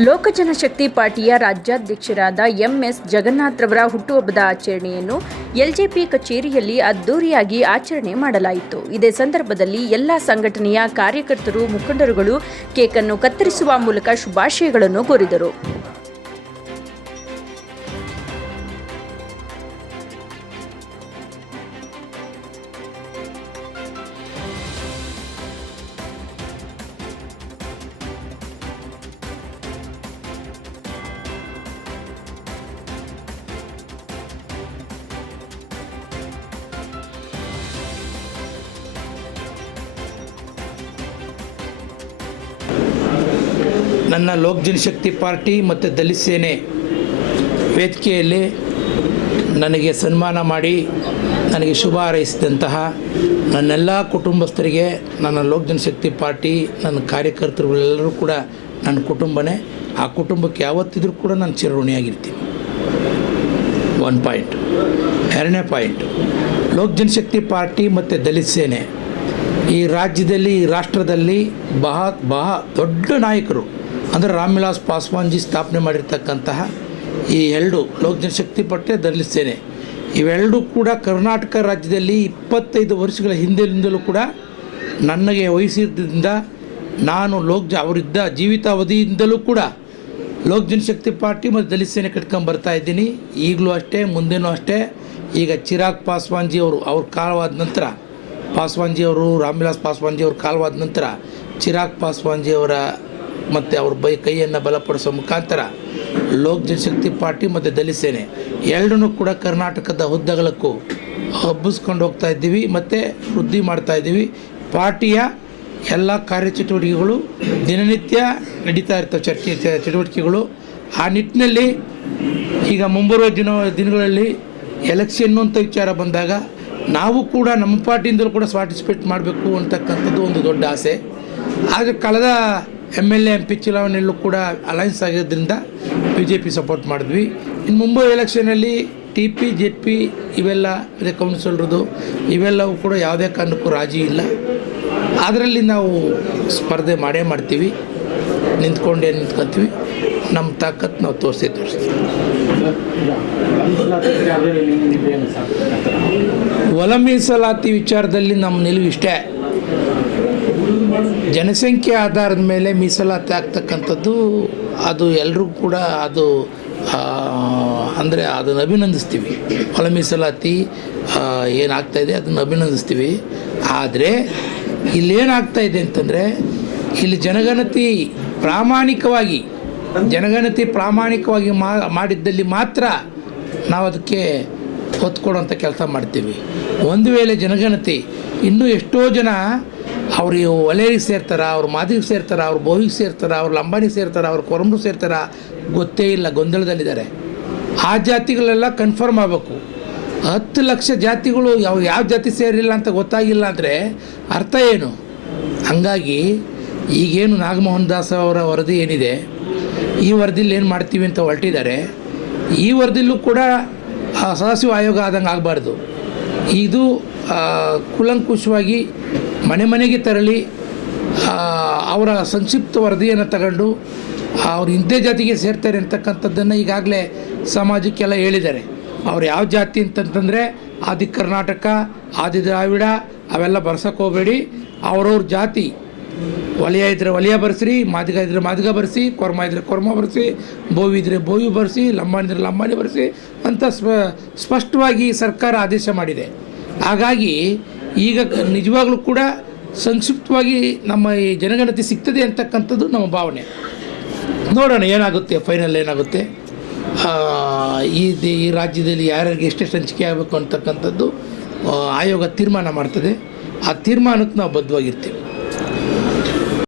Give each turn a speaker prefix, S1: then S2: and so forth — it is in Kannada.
S1: ಲೋಕಜನಶಕ್ತಿ ಪಾರ್ಟಿಯ ರಾಜ್ಯಾಧ್ಯಕ್ಷರಾದ ಎಂಎಸ್ ಜಗನ್ನಾಥ್ರವರ ಹುಟ್ಟುಹಬ್ಬದ ಆಚರಣೆಯನ್ನು ಎಲ್ಜೆಪಿ ಕಚೇರಿಯಲ್ಲಿ ಅದ್ದೂರಿಯಾಗಿ ಆಚರಣೆ ಮಾಡಲಾಯಿತು. ಇದೇ ಸಂದರ್ಭದಲ್ಲಿ ಎಲ್ಲ ಸಂಘಟನೆಯ ಕಾರ್ಯಕರ್ತರು ಮುಖಂಡರುಗಳು ಕೇಕನ್ನು ಕತ್ತರಿಸುವ ಮೂಲಕ ಶುಭಾಶಯಗಳನ್ನು ಕೋರಿದರು.
S2: ನನ್ನ ಲೋಕ್ ಜನಶಕ್ತಿ ಪಾರ್ಟಿ ಮತ್ತು ದಲಿತ ಸೇನೆ ವೇದಿಕೆಯಲ್ಲಿ ನನಗೆ ಸನ್ಮಾನ ಮಾಡಿ ನನಗೆ ಶುಭ ಹಾರೈಸಿದಂತಹ ನನ್ನೆಲ್ಲ ಕುಟುಂಬಸ್ಥರಿಗೆ ನನ್ನ ಲೋಕ್ ಜನಶಕ್ತಿ ಪಾರ್ಟಿ, ನನ್ನ ಕಾರ್ಯಕರ್ತರುಗಳೆಲ್ಲರೂ ಕೂಡ ನನ್ನ ಕುಟುಂಬನೇ. ಆ ಕುಟುಂಬಕ್ಕೆ ಯಾವತ್ತಿದ್ರೂ ಕೂಡ ನಾನು ಚಿರಋಣಿಯಾಗಿರ್ತೀನಿ. ಒನ್ ಪಾಯಿಂಟ್ ಎರಡನೇ ಪಾಯಿಂಟ್ ಲೋಕ್ ಜನಶಕ್ತಿ ಪಾರ್ಟಿ ಮತ್ತು ದಲಿತ ಸೇನೆ. ಈ ರಾಜ್ಯದಲ್ಲಿ, ಈ ರಾಷ್ಟ್ರದಲ್ಲಿ ಬಹ ಬಹ ದೊಡ್ಡ ನಾಯಕರು. ಅಂದರೆ ರಾಮ್ವಿಲಾಸ್ ಪಾಸ್ವಾನ್ಜಿ ಸ್ಥಾಪನೆ ಮಾಡಿರ್ತಕ್ಕಂತಹ ಈ ಎರಡು ಲೋಕ ಜನಶಕ್ತಿ ಪಟ್ಟೆ ಸೇನೆ ಇವೆರಡೂ ಕೂಡ ಕರ್ನಾಟಕ ರಾಜ್ಯದಲ್ಲಿ ಇಪ್ಪತ್ತೈದು ವರ್ಷಗಳ ಹಿಂದಿನಿಂದಲೂ ಕೂಡ ನನಗೆ ವಹಿಸಿದ್ದರಿಂದ ನಾನು ಲೋಕ್ ಜ ಅವರಿದ್ದ ಜೀವಿತಾವಧಿಯಿಂದಲೂ ಕೂಡ ಲೋಕ ಜನಶಕ್ತಿ ಪಾರ್ಟಿ ಮತ್ತು ದಲಿತ ಸೇನೆ ಕಟ್ಕೊಂಡು ಇದ್ದೀನಿ. ಈಗಲೂ ಅಷ್ಟೇ, ಮುಂದೆನೂ ಅಷ್ಟೇ. ಈಗ ಚಿರಾಗ್ ಪಾಸ್ವಾನ್ಜಿ ಅವರು, ಅವ್ರ ಕಾಲವಾದ ನಂತರ ಪಾಸ್ವಾನ್ಜಿ ಅವರು ರಾಮ್ವಿಲಾಸ್ ಪಾಸ್ವಾನ್ಜಿ ಅವ್ರ ಕಾಲವಾದ ನಂತರ ಚಿರಾಗ್ ಪಾಸ್ವಾನ್ಜಿ ಅವರ ಮತ್ತು ಅವ್ರ ಬೈ ಕೈಯನ್ನು ಬಲಪಡಿಸೋ ಮುಖಾಂತರ ಲೋಕ್ ಜನಶಕ್ತಿ ಪಾರ್ಟಿ ಮತ್ತು ದಲಿತ ಸೇನೆ ಎರಡನ್ನೂ ಕೂಡ ಕರ್ನಾಟಕದ ಹುದ್ದೆಗಳಕ್ಕೂ ಹಬ್ಬಿಸ್ಕೊಂಡು ಹೋಗ್ತಾ ಇದ್ದೀವಿ, ಮತ್ತು ವೃದ್ಧಿ ಮಾಡ್ತಾ ಇದ್ದೀವಿ. ಪಾರ್ಟಿಯ ಎಲ್ಲ ಕಾರ್ಯಚಟುವಟಿಕೆಗಳು ದಿನನಿತ್ಯ ನಡೀತಾ ಇರ್ತವೆ ಚರ್ಚೆ ಚಟುವಟಿಕೆಗಳು. ಆ ನಿಟ್ಟಿನಲ್ಲಿ ಈಗ ಮುಂಬರುವ ದಿನ, ದಿನಗಳಲ್ಲಿ ಎಲೆಕ್ಷನ್ನು ಅಂತ ವಿಚಾರ ಬಂದಾಗ ನಾವು ಕೂಡ ನಮ್ಮ ಪಾರ್ಟಿಯಿಂದಲೂ ಕೂಡ ಪಾರ್ಟಿಸಿಪೇಟ್ ಮಾಡಬೇಕು ಅಂತಕ್ಕಂಥದ್ದು ಒಂದು ದೊಡ್ಡ ಆಸೆ. ಆದರೆ ಕಳೆದ M L A M P ಚುನಾವಣೆಯಲ್ಲೂ ಕೂಡ ಅಲೈನ್ಸ್ ಆಗಿದ್ದರಿಂದ ಬಿ ಜೆ ಪಿ ಸಪೋರ್ಟ್ ಮಾಡಿದ್ವಿ. ಇನ್ನು ಮುಂಬೈ ಎಲೆಕ್ಷನಲ್ಲಿ ಟಿ ಪಿ ಜೆ ಪಿ ಇವೆಲ್ಲ ಇದೆ ಕೌನ್ಸಿಲರ್ದು ಇವೆಲ್ಲವೂ ಕೂಡ ಯಾವುದೇ ಕಾರಣಕ್ಕೂ ರಾಜಿ ಇಲ್ಲ. ಅದರಲ್ಲಿ ನಾವು ಸ್ಪರ್ಧೆ ಮಾಡೇ ಮಾಡ್ತೀವಿ. ನಿಂತ್ಕೊಂಡೇ ನಿಂತ್ಕೊತೀವಿ. ನಮ್ಮ ತಾಕತ್ತು ನಾವು ತೋರಿಸಿ ತೋರಿಸ್ತೀವಿ. ಒಲ ಮೀಸಲಾತಿ ವಿಚಾರದಲ್ಲಿ ನಮ್ಮ ನಿಲುವು ಇಷ್ಟೇ. ಜನಸಂಖ್ಯೆ ಆಧಾರದ ಮೇಲೆ ಮೀಸಲಾತಿ ಆಗ್ತಕ್ಕಂಥದ್ದು, ಅದು ಎಲ್ಲರೂ ಕೂಡ ಅದು ಅಂದರೆ ಅದನ್ನು ಅಭಿನಂದಿಸ್ತೀವಿ. ಒಳ ಮೀಸಲಾತಿ ಏನಾಗ್ತಾಯಿದೆ ಅದನ್ನು ಅಭಿನಂದಿಸ್ತೀವಿ. ಆದರೆ ಇಲ್ಲೇನಾಗ್ತಾ ಇದೆ ಅಂತಂದರೆ, ಇಲ್ಲಿ ಜನಗಣತಿ ಪ್ರಾಮಾಣಿಕವಾಗಿ ಜನಗಣತಿ ಪ್ರಾಮಾಣಿಕವಾಗಿ ಮಾಡಿದ್ದಲ್ಲಿ ಮಾತ್ರ ನಾವು ಅದಕ್ಕೆ ಒತ್ತು ಕೆಲಸ ಮಾಡ್ತೀವಿ. ಒಂದು ವೇಳೆ ಜನಗಣತಿ ಇನ್ನೂ ಎಷ್ಟೋ ಜನ ಅವ್ರು ಒಲೆಗೆ ಸೇರ್ತಾರ, ಅವ್ರು ಮಾದಿಗೆ ಸೇರ್ತಾರ, ಅವ್ರು ಬೋವಿಗೆ ಸೇರ್ತಾರ, ಅವ್ರು ಲಂಬಾಣಿ ಸೇರ್ತಾರ, ಅವ್ರ ಕೊರಂಬು ಸೇರ್ತಾರ, ಗೊತ್ತೇ ಇಲ್ಲ, ಗೊಂದಲದಲ್ಲಿದ್ದಾರೆ. ಆ ಜಾತಿಗಳೆಲ್ಲ ಕನ್ಫರ್ಮ್ ಆಗಬೇಕು. ಹತ್ತು ಲಕ್ಷ ಜಾತಿಗಳು ಯಾವ ಯಾವ ಜಾತಿ ಸೇರಿಲ್ಲ ಅಂತ ಗೊತ್ತಾಗಿಲ್ಲ ಅಂದರೆ ಅರ್ಥ ಏನು? ಹಂಗಾಗಿ ಈಗೇನು ನಾಗಮೋಹನ್ ದಾಸ್ ಅವರ ವರದಿ ಏನಿದೆ? ಈ ವರದಿಲಿ ಏನು ಮಾಡ್ತೀವಿ ಅಂತ ಹೊರಟಿದ್ದಾರೆ. ಈ ವರದಿಲ್ಲೂ ಕೂಡ ಸದಾಶಿವ ಆಯೋಗ ಆದಂಗೆ ಆಗಬಾರ್ದು. ಇದು ಕೂಲಂಕುಷವಾಗಿ ಮನೆ ಮನೆಗೆ ತೆರಳಿ ಅವರ ಸಂಕ್ಷಿಪ್ತ ವರದಿಯನ್ನು ತಗೊಂಡು, ಅವ್ರು ಇಂಥ ಜಾತಿಗೆ ಸೇರ್ತಾರೆ ಅಂತಕ್ಕಂಥದ್ದನ್ನು ಈಗಾಗಲೇ ಸಮಾಜಕ್ಕೆಲ್ಲ ಹೇಳಿದ್ದಾರೆ. ಅವ್ರು ಯಾವ ಜಾತಿ ಅಂತಂತಂದರೆ ಆದಿ ಕರ್ನಾಟಕ, ಆದಿ ದ್ರಾವಿಡ, ಅವೆಲ್ಲ ಬರ್ಸಕ್ಕೆ ಹೋಗಬೇಡಿ. ಅವ್ರವ್ರ ಜಾತಿ, ವಲಯ ಇದ್ದರೆ ವಲಯ ಬರ್ಸ್ರಿ, ಮಾದಿಗ ಇದ್ದರೆ ಮಾದಿಗ ಬರ್ಸಿ, ಕೊರ್ಮ ಇದ್ದರೆ ಕೊರ್ಮ ಬರ್ಸಿ, ಬೋವಿ ಇದ್ದರೆ ಬೋವಿ ಬರ್ಸಿ, ಲಂಬಾಣಿ ಇದ್ದರೆ ಲಂಬಾಣಿ ಬರ್ಸಿ ಅಂತ ಸ್ಪ, ಸ್ಪಷ್ಟವಾಗಿ ಸರ್ಕಾರ ಆದೇಶ ಮಾಡಿದೆ. ಹಾಗಾಗಿ ಈಗ ನಿಜವಾಗ್ಲೂ ಕೂಡ ಸಂಕ್ಷಿಪ್ತವಾಗಿ ನಮ್ಮ ಈ ಜನಗಣತಿ ಸಿಗ್ತದೆ ಅಂತಕ್ಕಂಥದ್ದು ನಮ್ಮ ಭಾವನೆ. ನೋಡೋಣ ಏನಾಗುತ್ತೆ ಫೈನಲ್ ಏನಾಗುತ್ತೆ. ಈ ಈ ರಾಜ್ಯದಲ್ಲಿ ಯಾರ್ಯಾರಿಗೆ ಎಷ್ಟೆಷ್ಟು ಹಂಚಿಕೆ ಆಗಬೇಕು ಅಂತಕ್ಕಂಥದ್ದು ಆಯೋಗ ತೀರ್ಮಾನ ಮಾಡ್ತದೆ. ಆ ತೀರ್ಮಾನಕ್ಕೆ ನಾವು ಬದ್ಧವಾಗಿರ್ತೀವಿ.